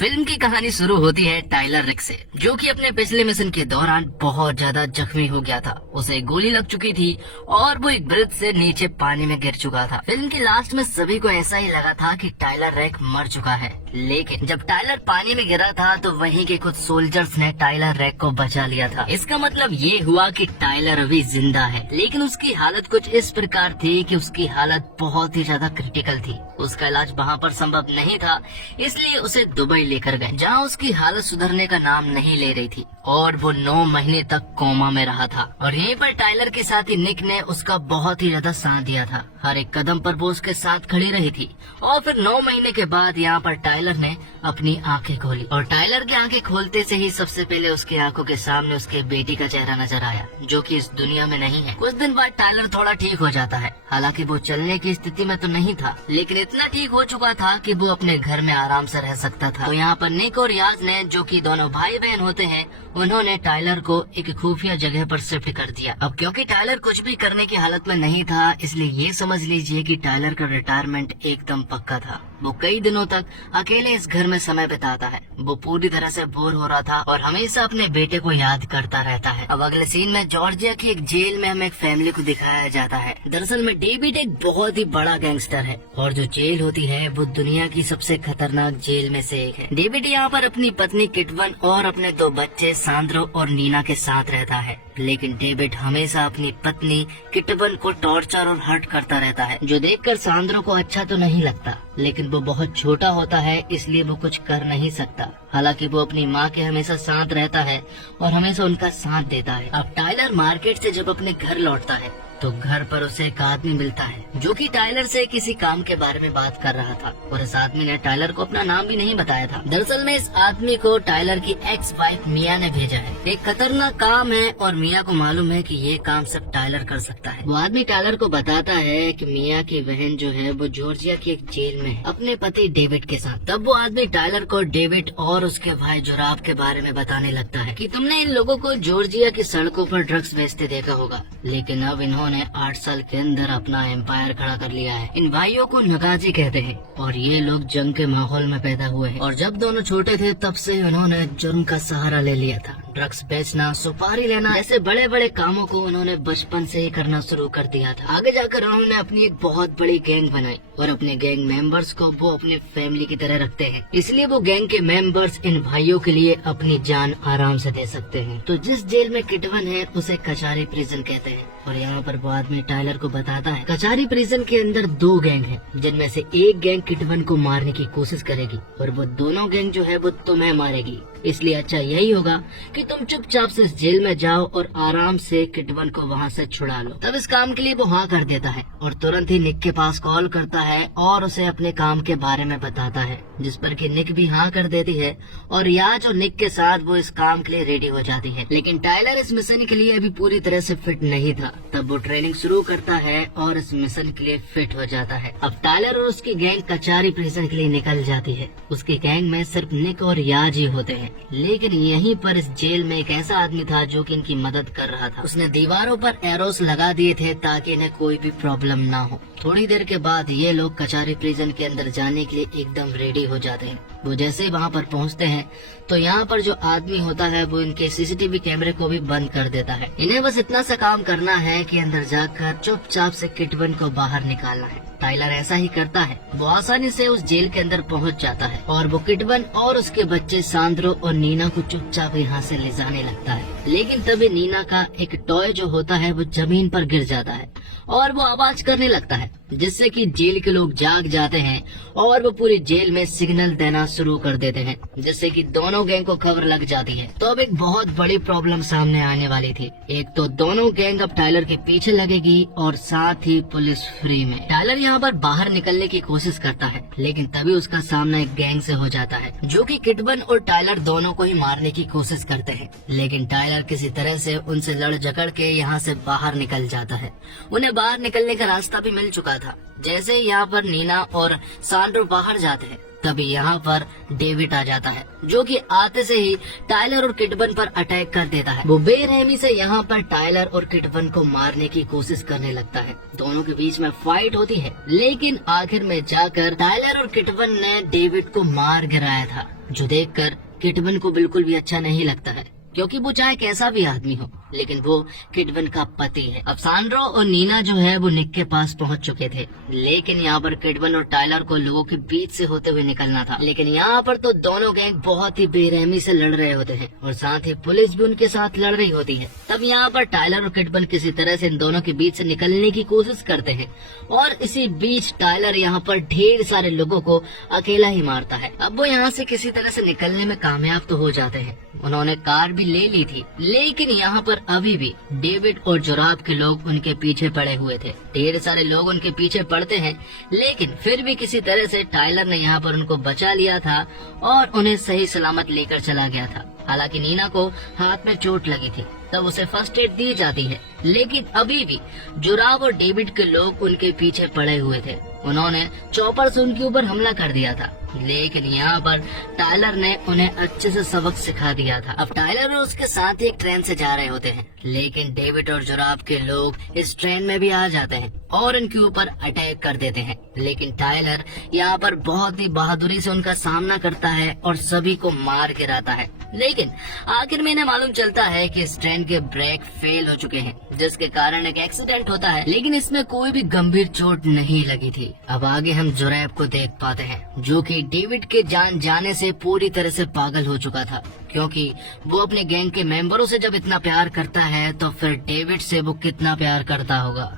Film की कहानी शुरू होती है टाइलर रिक से, जो कि अपने पिछले मिशन के दौरान बहुत ज्यादा जख्मी हो गया था। उसे गोली लग चुकी थी और वो एक ब्रिज से नीचे पानी में गिर चुका था। फिल्म के लास्ट में सभी को ऐसा ही लगा था कि टाइलर रिक मर चुका है, लेकिन जब टाइलर पानी में गिरा था तो वहीं के कुछ सोल्जर्स ने टाइलर रिक को बचा लिया था। इसका मतलब ये हुआ कि टाइलर अभी जिंदा है, लेकिन उसकी हालत कुछ इस प्रकार थी कि उसकी हालत बहुत ही ज्यादा क्रिटिकल थी। उसका इलाज वहाँ पर संभव नहीं था, इसलिए उसे दुबई लेकर गए, जहाँ उसकी हालत सुधरने का नाम नहीं ले रही थी और वो 9 महीने तक कोमा में रहा था। और यहीं पर टाइलर के साथ ही निक ने उसका बहुत ही ज्यादा साथ दिया था। हर एक कदम पर वो उसके साथ खड़ी रही थी। और फिर 9 महीने के बाद यहाँ पर टाइलर ने अपनी आंखें खोली और टाइलर की आंखें खोलते से ही सबसे पहले उसकी आंखों के सामने उसके बेटी का चेहरा नजर आया, जो कि इस दुनिया में नहीं है। कुछ दिन बाद टाइलर थोड़ा ठीक हो जाता है। हालांकि वो चलने की स्थिति में तो नहीं था, लेकिन इतना ठीक हो चुका था कि वो अपने घर में आराम से रह सकता था। तो यहाँ पर निक और याज ने, जो कि दोनों भाई बहन होते हैं, उन्होंने टाइलर को एक खुफिया जगह पर शिफ्ट कर दिया। अब क्योंकि टाइलर कुछ भी करने की हालत में नहीं था, इसलिए ये समझ लीजिए कि टाइलर का रिटायरमेंट एकदम पक्का था। वो कई दिनों तक अकेले इस घर में समय बिताता है। वो पूरी तरह से बोर हो रहा था और हमेशा अपने बेटे को याद करता रहता है। अब अगले सीन में जॉर्जिया की एक जेल में हमें एक फैमिली को दिखाया जाता है। दरअसल में डेविड एक बहुत ही बड़ा गैंगस्टर है और जो जेल होती है वो दुनिया की सबसे खतरनाक जेल में से एक है। डेविड यहाँ पर अपनी पत्नी किटवन और अपने 2 बच्चे सांद्रो और नीना के साथ रहता है, लेकिन डेविड हमेशा अपनी पत्नी किटवन को टॉर्चर और हर्ट करता रहता है, जो देखकर सांद्रो को अच्छा तो नहीं लगता, लेकिन वो बहुत छोटा होता है, इसलिए वो कुछ कर नहीं सकता। हालांकि वो अपनी माँ के हमेशा साथ रहता है और हमेशा उनका साथ देता है। अब टाइलर मार्केट से जब अपने घर लौटता है तो घर पर उसे एक आदमी मिलता है, जो कि टाइलर से किसी काम के बारे में बात कर रहा था। और इस आदमी ने टाइलर को अपना नाम भी नहीं बताया था। दरअसल में इस आदमी को टाइलर की एक्स वाइफ मिया ने भेजा है। एक खतरनाक काम है और मिया को मालूम है कि ये काम सिर्फ टाइलर कर सकता है। वो आदमी टाइलर को बताता है कि मिया की बहन जो है वो जॉर्जिया की एक जेल में है अपने पति डेविड के साथ। तब वो आदमी टाइलर को डेविड और उसके भाई जोराब के बारे में बताने लगता है कि तुमने इन लोगों को जॉर्जिया की सड़कों पर ड्रग्स बेचते देखा होगा, लेकिन अब इन्होंने 8 साल के अंदर अपना एम्पायर खड़ा कर लिया है। इन भाइयों को नगाजी कहते हैं और ये लोग जंग के माहौल में पैदा हुए हैं। और जब दोनों छोटे थे तब से उन्होंने जुर्म का सहारा ले लिया था। ड्रग्स बेचना, सुपारी लेना, ऐसे बड़े बड़े कामों को उन्होंने बचपन से ही करना शुरू कर दिया था। आगे जाकर उन्होंने अपनी एक बहुत बड़ी गैंग बनाई और अपने गैंग मेंबर्स को वो अपने फैमिली की तरह रखते हैं, इसलिए वो गैंग के मेंबर्स इन भाइयों के लिए अपनी जान आराम से दे सकते हैं। तो जिस जेल में किटवन है उसे कचारी प्रिजन कहते हैं। और यहाँ पर बाद में टाइलर को बताता है कचारी प्रिजन के अंदर 2 गैंग हैं, जिनमें से एक गैंग किटवन को मारने की कोशिश करेगी और वो दोनों गैंग जो है वो तुम्हें मारेगी। इसलिए अच्छा यही होगा कि तुम चुपचाप से इस जेल में जाओ और आराम से किटवन को वहाँ से छुड़ा लो। तब इस काम के लिए वो हाँ कर देता है और तुरंत ही निक के पास कॉल करता है और उसे अपने काम के बारे में बताता है, जिस पर कि निक भी हाँ कर देती है और याज और निक के साथ वो इस काम के लिए रेडी हो जाती है। लेकिन टाइलर इस मिशन के लिए अभी पूरी तरह से फिट नहीं था। तब वो ट्रेनिंग शुरू करता है और इस मिशन के लिए फिट हो जाता है। अब टाइलर और उसकी गैंग कचारी प्रिजन के लिए निकल जाती है। उसकी गैंग में सिर्फ निक और याज ही होते हैं, लेकिन यहीं पर इस जेल में एक ऐसा आदमी था जो कि इनकी मदद कर रहा था। उसने दीवारों पर एरोस लगा दिए थे ताकि इन्हें कोई भी प्रॉब्लम ना हो। थोड़ी देर के बाद ये लोग कचारी प्रिजन के अंदर जाने के लिए एकदम रेडी हो जाते हैं। वो जैसे ही वहाँ पर पहुँचते हैं तो यहाँ पर जो आदमी होता है वो इनके सीसीटीवी कैमरे को भी बंद कर देता है। इन्हें बस इतना सा काम करना है कि अंदर जाकर चुपचाप से किटवन को बाहर निकालना है। टाइलर ऐसा ही करता है। वो आसानी से उस जेल के अंदर पहुंच जाता है और वो किटवन और उसके बच्चे सांद्रो और नीना को चुपचाप यहाँ से ले जाने लगता है। लेकिन तभी नीना का एक टॉय जो होता है वो जमीन पर गिर जाता है और वो आवाज करने लगता है, जिससे कि जेल के लोग जाग जाते हैं और वो पूरी जेल में सिग्नल देना शुरू कर देते हैं, जिससे कि दोनों गैंग को खबर लग जाती है। तो अब एक बहुत बड़ी प्रॉब्लम सामने आने वाली थी। एक तो दोनों गैंग अब टाइलर के पीछे लगेगी और साथ ही पुलिस फ्री में। टाइलर यहाँ पर बाहर निकलने की कोशिश करता है, लेकिन तभी उसका सामना एक गैंग से हो जाता है, जो कि किटवन और टाइलर दोनों को ही मारने की कोशिश करते हैं। लेकिन टाइलर किसी तरह से उनसे लड़ झगड़ के यहाँ से बाहर निकल जाता है। उन्हें बाहर निकलने का रास्ता भी मिल चुका था। जैसे यहाँ पर नीना और सांड्रो बाहर जाते हैं तभी यहाँ पर डेविड आ जाता है, जो कि आते से ही टायलर और किटबन पर अटैक कर देता है। वो बेरहमी से यहाँ पर टायलर और किटबन को मारने की कोशिश करने लगता है। दोनों के बीच में फाइट होती है, लेकिन आखिर में जाकर टायलर और किटबन ने डेविड को मार गिराया था, जो देखकर किटबन को बिल्कुल भी अच्छा नहीं लगता है, क्योंकि वो चाहे कैसा भी आदमी हो, लेकिन वो किटबन का पति है। अब सांड्रो और नीना जो है वो निक के पास पहुंच चुके थे, लेकिन यहाँ पर किटबन और टायलर को लोगों के बीच से होते हुए निकलना था। लेकिन यहाँ पर तो दोनों गैंग बहुत ही बेरहमी से लड़ रहे होते हैं और साथ ही पुलिस भी उनके साथ लड़ रही होती है। तब यहाँ पर टायलर और किटबन किसी तरह से इन दोनों के बीच से निकलने की कोशिश करते हैं और इसी बीच टायलर यहाँ पर ढेर सारे लोगों को अकेला ही मारता है। अब वो यहाँ से किसी तरह से निकलने में कामयाब तो हो जाते हैं। उन्होंने कार भी ले ली थी, लेकिन यहाँ पर अभी भी डेविड और जोराब के लोग उनके पीछे पड़े हुए थे। ढेर सारे लोग उनके पीछे पड़ते हैं, लेकिन फिर भी किसी तरह से टायलर ने यहाँ पर उनको बचा लिया था और उन्हें सही सलामत लेकर चला गया था। हालांकि नीना को हाथ में चोट लगी थी, तब उसे फर्स्ट एड दी जाती है, लेकिन अभी भी जोराब और डेविड के लोग उनके पीछे पड़े हुए थे। उन्होंने चॉपर से उनके ऊपर हमला कर दिया था, लेकिन यहाँ पर टायलर ने उन्हें अच्छे से सबक सिखा दिया था। अब टायलर और उसके साथ ही एक ट्रेन से जा रहे होते हैं, लेकिन डेविड और जोराब के लोग इस ट्रेन में भी आ जाते हैं और इनके ऊपर अटैक कर देते हैं। लेकिन टायलर यहाँ पर बहुत ही बहादुरी से उनका सामना करता है और सभी को मार गिराता है। लेकिन आखिर में इन्हें मालूम चलता है कि इस ट्रेन के ब्रेक फेल हो चुके हैं, जिसके कारण एक एक्सीडेंट होता है, लेकिन इसमें कोई भी गंभीर चोट नहीं लगी थी। अब आगे हम जोरैब को देख पाते हैं, जो कि डेविड के जान जाने से पूरी तरह से पागल हो चुका था, क्योंकि वो अपने गैंग के मेंबरों से जब इतना प्यार करता है तो फिर डेविड से वो कितना प्यार करता होगा।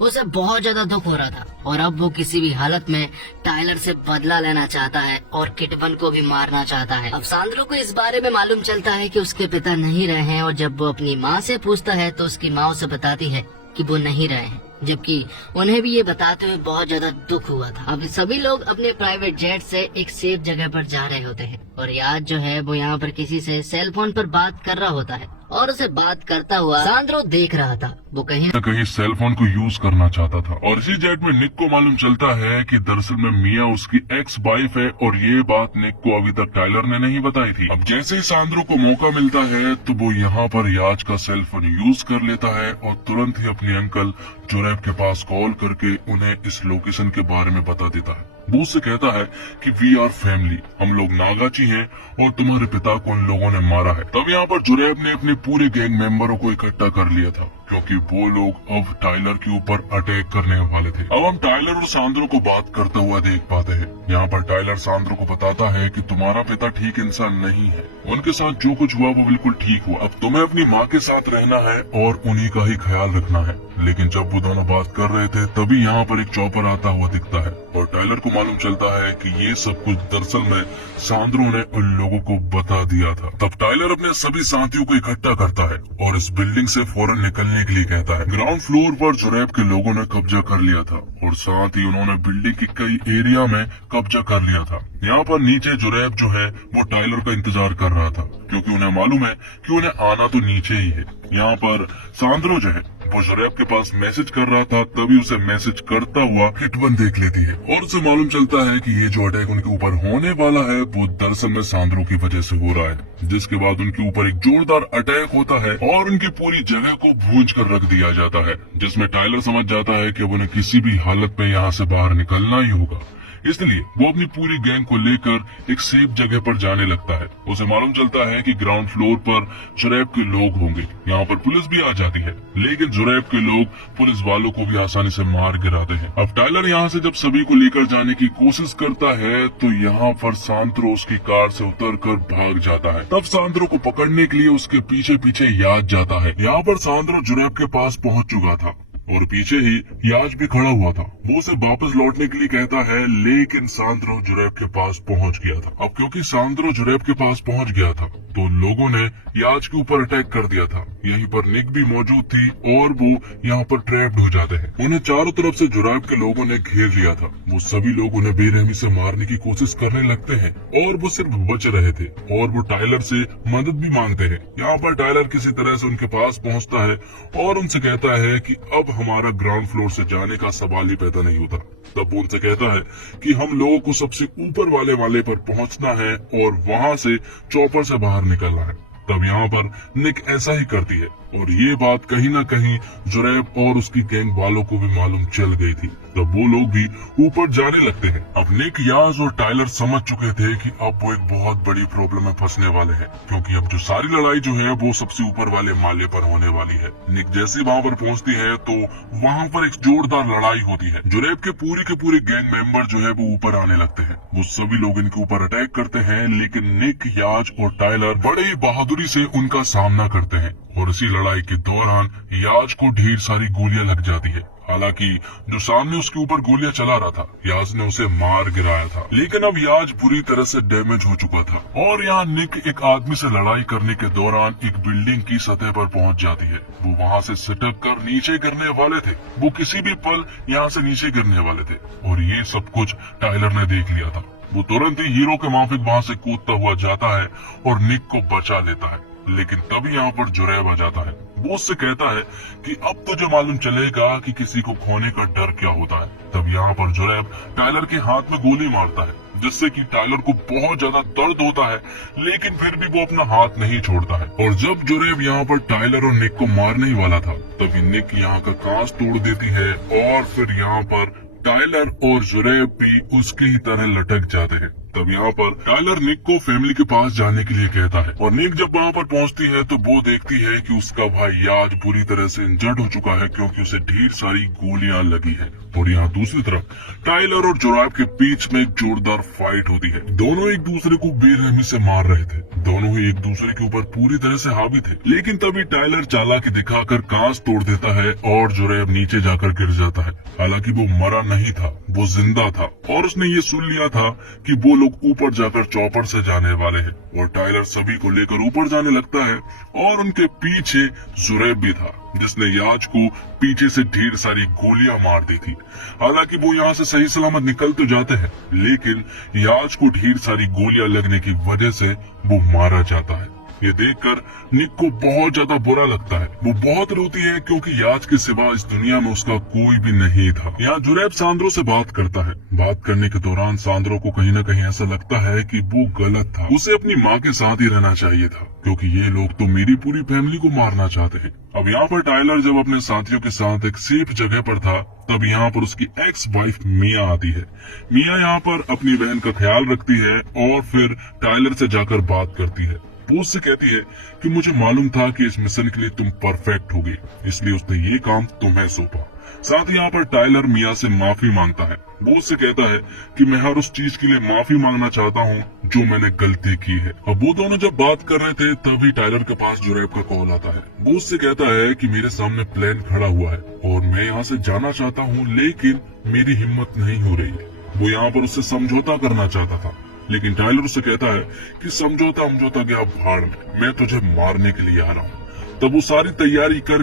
उसे बहुत ज्यादा दुख हो रहा था और अब वो किसी भी हालत में टायलर से बदला लेना चाहता है और किटबन को भी मारना चाहता है। अब सांद्रो को इस बारे में मालूम चलता है कि उसके पिता नहीं रहे हैं और जब वो अपनी माँ से पूछता है तो उसकी माँ उसे बताती है कि वो नहीं रहे हैं, जबकि उन्हें भी ये बताते हुए बहुत ज्यादा दुख हुआ था। अब सभी लोग अपने प्राइवेट जेट से एक सेफ जगह पर जा रहे होते हैं और याद जो है वो यहाँ पर किसी से सेल फोन पर बात कर रहा होता है और उसे बात करता हुआ सांद्रो देख रहा था। वो कहीं न कहीं सेल फोन को यूज करना चाहता था और इसी जेट में निक को मालूम चलता है कि दरअसल में मिया उसकी एक्स वाइफ है और ये बात निक को अभी तक टायलर ने नहीं बताई थी। अब जैसे ही सांद्रो को मौका मिलता है तो वो यहाँ पर याज का सेल फोन यूज कर लेता है और तुरंत ही अपने अंकल जोरैब के पास कॉल करके उन्हें इस लोकेशन के बारे में बता देता है। वो उससे कहता है कि वी आर फैमिली, हम लोग नागाची हैं और तुम्हारे पिता को उन लोगों ने मारा है। तब यहाँ पर जोरैब ने अपने पूरे गैंग मेंबरों को इकट्ठा कर लिया था, क्योंकि वो लोग अब टायलर के ऊपर अटैक करने वाले थे। अब हम टायलर और सांद्रो को बात करते हुआ देख पाते हैं। यहाँ पर टायलर सांद्रो को बताता है कि तुम्हारा पिता ठीक इंसान नहीं है, उनके साथ जो कुछ हुआ वो बिल्कुल ठीक हुआ। अब तुम्हें अपनी माँ के साथ रहना है और उन्हीं का ही ख्याल रखना है। लेकिन जब वो दोनों बात कर रहे थे तभी यहाँ पर एक चॉपर आता हुआ दिखता है और टायलर को मालूम चलता है कि ये सब कुछ दरअसल में सांद्रो ने उन लोगों को बता दिया था। तब टायलर अपने सभी साथियों को इकट्ठा करता है और इस बिल्डिंग से फौरन निकलने के लिए कहता है। ग्राउंड फ्लोर पर जोरैब के लोगों ने कब्जा कर लिया था और साथ ही उन्होंने बिल्डिंग के कई एरिया में कब्जा कर लिया था। यहाँ पर नीचे जोरैब जो है वो टायलर का इंतजार कर रहा था, क्योंकि उन्हें मालूम है कि उन्हें आना तो नीचे ही है। यहाँ पर सांद्रो जो है वो जोरैब के पास मैसेज कर रहा था, तभी उसे मैसेज करता हुआ किटबन देख लेती है और उसे मालूम चलता है कि ये जो अटैक उनके ऊपर होने वाला है वो दरअसल में सांद्रो की वजह से हो रहा है। जिसके बाद उनके ऊपर एक जोरदार अटैक होता है और उनकी पूरी जगह को भूंज कर रख दिया जाता है, जिसमें टायलर समझ जाता है कि अब उन्हें किसी भी हालत में यहाँ से बाहर निकलना ही होगा। इसलिए वो अपनी पूरी गैंग को लेकर एक सेफ जगह पर जाने लगता है। उसे मालूम चलता है कि ग्राउंड फ्लोर पर जोरैब के लोग होंगे। यहाँ पर पुलिस भी आ जाती है, लेकिन जोरैब के लोग पुलिस वालों को भी आसानी से मार गिराते हैं। अब टायलर यहाँ से जब सभी को लेकर जाने की कोशिश करता है तो यहाँ पर सांद्रो उसकी कार से उतरकर भाग जाता है। तब सांद्रो को पकड़ने के लिए उसके पीछे पीछे याज जाता है। यहाँ पर सांद्रो जोरैब के पास पहुँच चुका था और पीछे ही याज भी खड़ा हुआ था। वो उसे वापस लौटने के लिए कहता है, लेकिन सांद्रो जोरैब के पास पहुंच गया था। अब क्योंकि सांद्रो जोरैब के पास पहुंच गया था तो लोगों ने याज के ऊपर अटैक कर दिया था। यहीं पर निक भी मौजूद थी और वो यहाँ पर ट्रैप्ड हो जाते हैं। उन्हें चारों तरफ से जोरैब के लोगों ने घेर लिया था। वो सभी लोग उन्हें बेरहमी से मारने की कोशिश करने लगते हैं और वो सिर्फ बच रहे थे और वो टायलर से मदद भी मांगते हैं। यहाँ पर टायलर किसी तरह से उनके पास पहुँचता है और उनसे कहता है कि अब हमारा ग्राउंड फ्लोर से जाने का सवाल ही पैदा नहीं होता। तब वो उनसे कहता है कि हम लोगों को सबसे ऊपर वाले पर पहुंचना है और वहां से चॉपर से बाहर निकलना है। तब यहाँ पर निक ऐसा ही करती है और ये बात कहीं ना कहीं जुरैब और उसकी गैंग वालों को भी मालूम चल गई थी। तब वो लोग भी ऊपर जाने लगते हैं। अब निक, याज और टाइलर समझ चुके थे कि अब वो एक बहुत बड़ी प्रॉब्लम में फंसने वाले हैं, क्योंकि अब जो सारी लड़ाई जो है वो सबसे ऊपर वाले माले पर होने वाली है। निक जैसे वहाँ पर पहुँचती है तो वहाँ पर एक जोरदार लड़ाई होती है। जुरैब के पूरे गैंग मेंबर जो है वो ऊपर आने लगते हैं। वो सभी लोग इनके ऊपर अटैक करते हैं, लेकिन निक, याज और टाइलर बड़े ही बहादुरी से उनका सामना करते हैं और इसी लड़ाई के दौरान याज को ढेर सारी गोलियां लग जाती है। हालांकि जो सामने उसके ऊपर गोलियां चला रहा था, याज ने उसे मार गिराया था, लेकिन अब याज बुरी तरह से डैमेज हो चुका था। और यहाँ निक एक आदमी से लड़ाई करने के दौरान एक बिल्डिंग की सतह पर पहुंच जाती है। वो वहां से सिटक कर नीचे गिरने वाले थे। वो किसी भी पल यहाँ से नीचे गिरने वाले थे और ये सब कुछ टाइलर ने देख लिया था। वो तुरंत ही हीरो के माफिक वहां से कूदता हुआ जाता है और निक को बचा लेता है। लेकिन तभी यहाँ पर जुरैब आ जाता है। वो उससे कहता है कि अब तुझे मालूम चलेगा कि किसी को खोने का डर क्या होता है। तब यहाँ पर जुरैब टाइलर के हाथ में गोली मारता है, जिससे कि टाइलर को बहुत ज्यादा दर्द होता है, लेकिन फिर भी वो अपना हाथ नहीं छोड़ता है। और जब जुरैब यहाँ पर टाइलर और निक को मारने ही वाला था, तभी निक यहाँ का कांच तोड़ देती है और फिर यहाँ पर टाइलर और जुरैब भी उसके ही तरह लटक जाते हैं। तब यहाँ पर टाइलर निक को फैमिली के पास जाने के लिए कहता है और निक जब वहाँ पर पहुँचती है तो वो देखती है कि उसका भाई याज बुरी तरह से इंजर्ड हो चुका है, क्योंकि उसे ढेर सारी गोलियां लगी है। और यहाँ दूसरी तरफ टाइलर और जुरैब के बीच में एक जोरदार फाइट होती है। दोनों एक दूसरे को बेरहमी से मार रहे थे। दोनों ही एक दूसरे के ऊपर पूरी तरह से हावी थे, लेकिन तभी टाइलर चालाकी दिखाकर कांच तोड़ देता है और जुरैब नीचे जाकर गिर जाता है। हालांकि वो मरा नहीं था, वो जिंदा था और उसने ये सुन लिया था कि वो लोग ऊपर जाकर चॉपर से जाने वाले हैं। और टाइलर सभी को लेकर ऊपर जाने लगता है और उनके पीछे जुरैब भी था, जिसने याज को पीछे से ढेर सारी गोलियां मार दी थी। हालांकि वो यहाँ से सही सलामत निकल तो जाते हैं, लेकिन याज को ढेर सारी गोलियां लगने की वजह से वो मारा जाता है। ये देखकर निक को बहुत ज्यादा बुरा लगता है। वो बहुत रोती है, क्योंकि याज के सिवा इस दुनिया में उसका कोई भी नहीं था। यहाँ जुरैब सांद्रो से बात करता है। बात करने के दौरान सांद्रो को कहीं न कहीं ऐसा लगता है कि वो गलत था। उसे अपनी माँ के साथ ही रहना चाहिए था, क्योंकि ये लोग तो मेरी पूरी फैमिली को मारना चाहते हैं। अब यहाँ पर टाइलर जब अपने साथियों के साथ एक सेफ जगह पर था, तब यहाँ पर उसकी एक्स वाइफ मिया आती है। मिया यहाँ पर अपनी बहन का ख्याल रखती है और फिर टाइलर से जाकर बात करती है। वो उससे कहती है कि मुझे मालूम था कि इस मिशन के लिए तुम परफेक्ट होगी, इसलिए उसने ये काम तुम्हें सौंपा। साथ ही यहाँ पर टाइलर मिया से माफी मांगता है। वो उससे कहता है कि मैं हर उस चीज के लिए माफी मांगना चाहता हूँ जो मैंने गलती की है। अब वो दोनों जब बात कर रहे थे, तभी टाइलर के पास जुरैब का कॉल आता है। वो उससे कहता है कि मेरे सामने प्लान खड़ा हुआ है और मैं यहाँ से जाना चाहता हूँ, लेकिन मेरी हिम्मत नहीं हो रही है। वो यहाँ पर उससे समझौता करना चाहता था, लेकिन टाइलर उससे कहता है कि समझौता गया भाड़ में, मैं तुझे मारने के लिए आ रहा हूँ। तब वो सारी तैयारी कर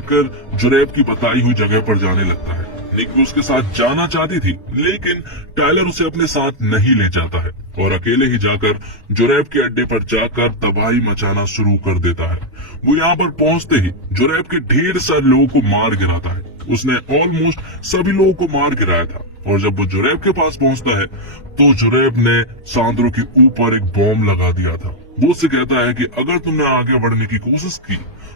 जुरैब की बताई हुई जगह पर जाने लगता है। निक भी उसके साथ जाना चाहती थी, लेकिन टाइलर उसे अपने साथ नहीं ले जाता है और अकेले ही जाकर जुरैब के अड्डे पर जाकर तबाही मचाना शुरू कर देता है। वो यहाँ पर पहुँचते ही जुरैब के ढेर सारे लोगों को मार गिराता है। उसने ऑलमोस्ट सभी लोगों को मार गिराया था और जब वो जुरैब के पास पहुँचता है तो जुरैब ने सांद्रो के ऊपर एक बॉम्ब लगा दिया था। वो उससे कहता है कि अगर तुमने आगे बढ़ने की कोशिश की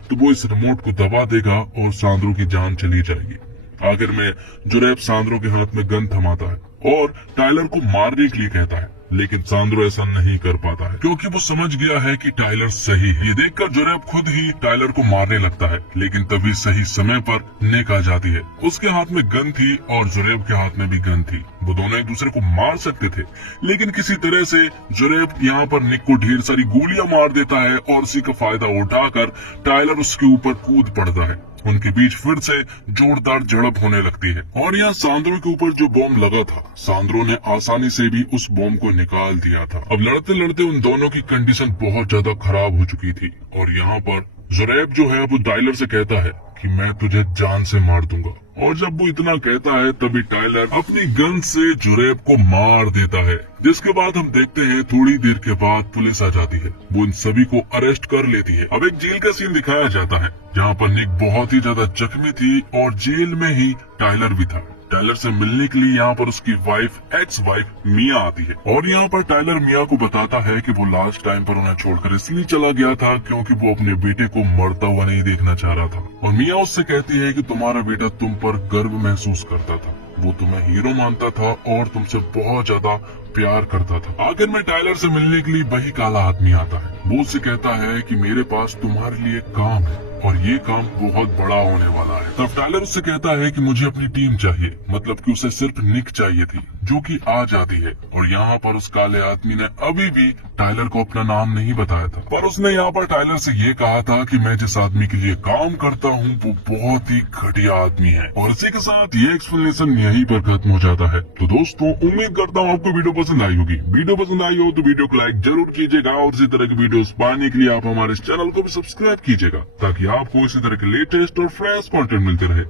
तो वो इस रिमोट को दबा देगा और सांद्रो की जान चली जाएगी। आखिर में जुरैब सांद्रो के हाथ में गन थमाता है और टाइलर को मारने के लिए कहता है, लेकिन सांद्रो ऐसा नहीं कर पाता है, क्योंकि वो समझ गया है कि टाइलर सही है। ये देखकर जुरैब खुद ही टाइलर को मारने लगता है, लेकिन तभी सही समय पर निक आ जाती है। उसके हाथ में गन थी और जुरैब के हाथ में भी गन थी। वो दोनों एक दूसरे को मार सकते थे, लेकिन किसी तरह से जुरैब यहाँ पर निक को ढेर सारी गोलियां मार देता है और उसी का फायदा उठाकर टाइलर उसके ऊपर कूद पड़ता है। उनके बीच फिर से जोरदार झड़प होने लगती है और यहाँ सांद्रो के ऊपर जो बॉम्ब लगा था, सांद्रो ने आसानी से भी उस बॉम्ब को निकाल दिया था। अब लड़ते लड़ते उन दोनों की कंडीशन बहुत ज्यादा खराब हो चुकी थी और यहाँ पर जुरैब जो है वो टाइलर से कहता है कि मैं तुझे जान से मार दूंगा, और जब वो इतना कहता है तभी टाइलर अपनी गन से जुरैब को मार देता है। जिसके बाद हम देखते हैं थोड़ी देर के बाद पुलिस आ जाती है, वो इन सभी को अरेस्ट कर लेती है। अब एक जेल का सीन दिखाया जाता है जहाँ पर निक बहुत ही ज्यादा जख्मी थी और जेल में ही टाइलर भी था। टाइलर से मिलने के लिए यहाँ पर उसकी एक्स वाइफ मिया आती है, और यहाँ पर टाइलर मिया को बताता है कि वो लास्ट टाइम पर उन्हें छोड़कर इसलिए चला गया था क्योंकि वो अपने बेटे को मरता हुआ नहीं देखना चाह रहा था। और मिया उससे कहती है कि तुम्हारा बेटा तुम पर गर्व महसूस करता था, वो तुम्हें हीरो मानता था और तुमसे बहुत ज्यादा प्यार करता था। आखिर में टाइलर से मिलने के लिए वही काला आदमी आता है। वो उससे कहता है कि मेरे पास तुम्हारे लिए काम है और ये काम बहुत बड़ा होने वाला है। तब टाइलर उससे कहता है कि मुझे अपनी टीम चाहिए, मतलब कि उसे सिर्फ निक चाहिए थी, जो कि आ जाती है। और यहाँ पर उस काले आदमी ने अभी भी टाइलर को अपना नाम नहीं बताया था, पर उसने यहाँ पर टाइलर से ये कहा था कि मैं जिस आदमी के लिए काम करता हूँ वो बहुत ही घटिया आदमी है। और इसी के साथ ये एक्सप्लेनेशन यहीं पर खत्म हो जाता है। तो दोस्तों, उम्मीद करता हूँ आपको वीडियो पसंद आई होगी। वीडियो पसंद आई हो तो वीडियो को लाइक जरूर कीजिएगा, और इसी तरह की वीडियोस पाने के लिए आप हमारे चैनल को भी सब्सक्राइब कीजिएगा, ताकि आपको इसी तरह के लेटेस्ट और फ्रेश कंटेंट मिलते रहे।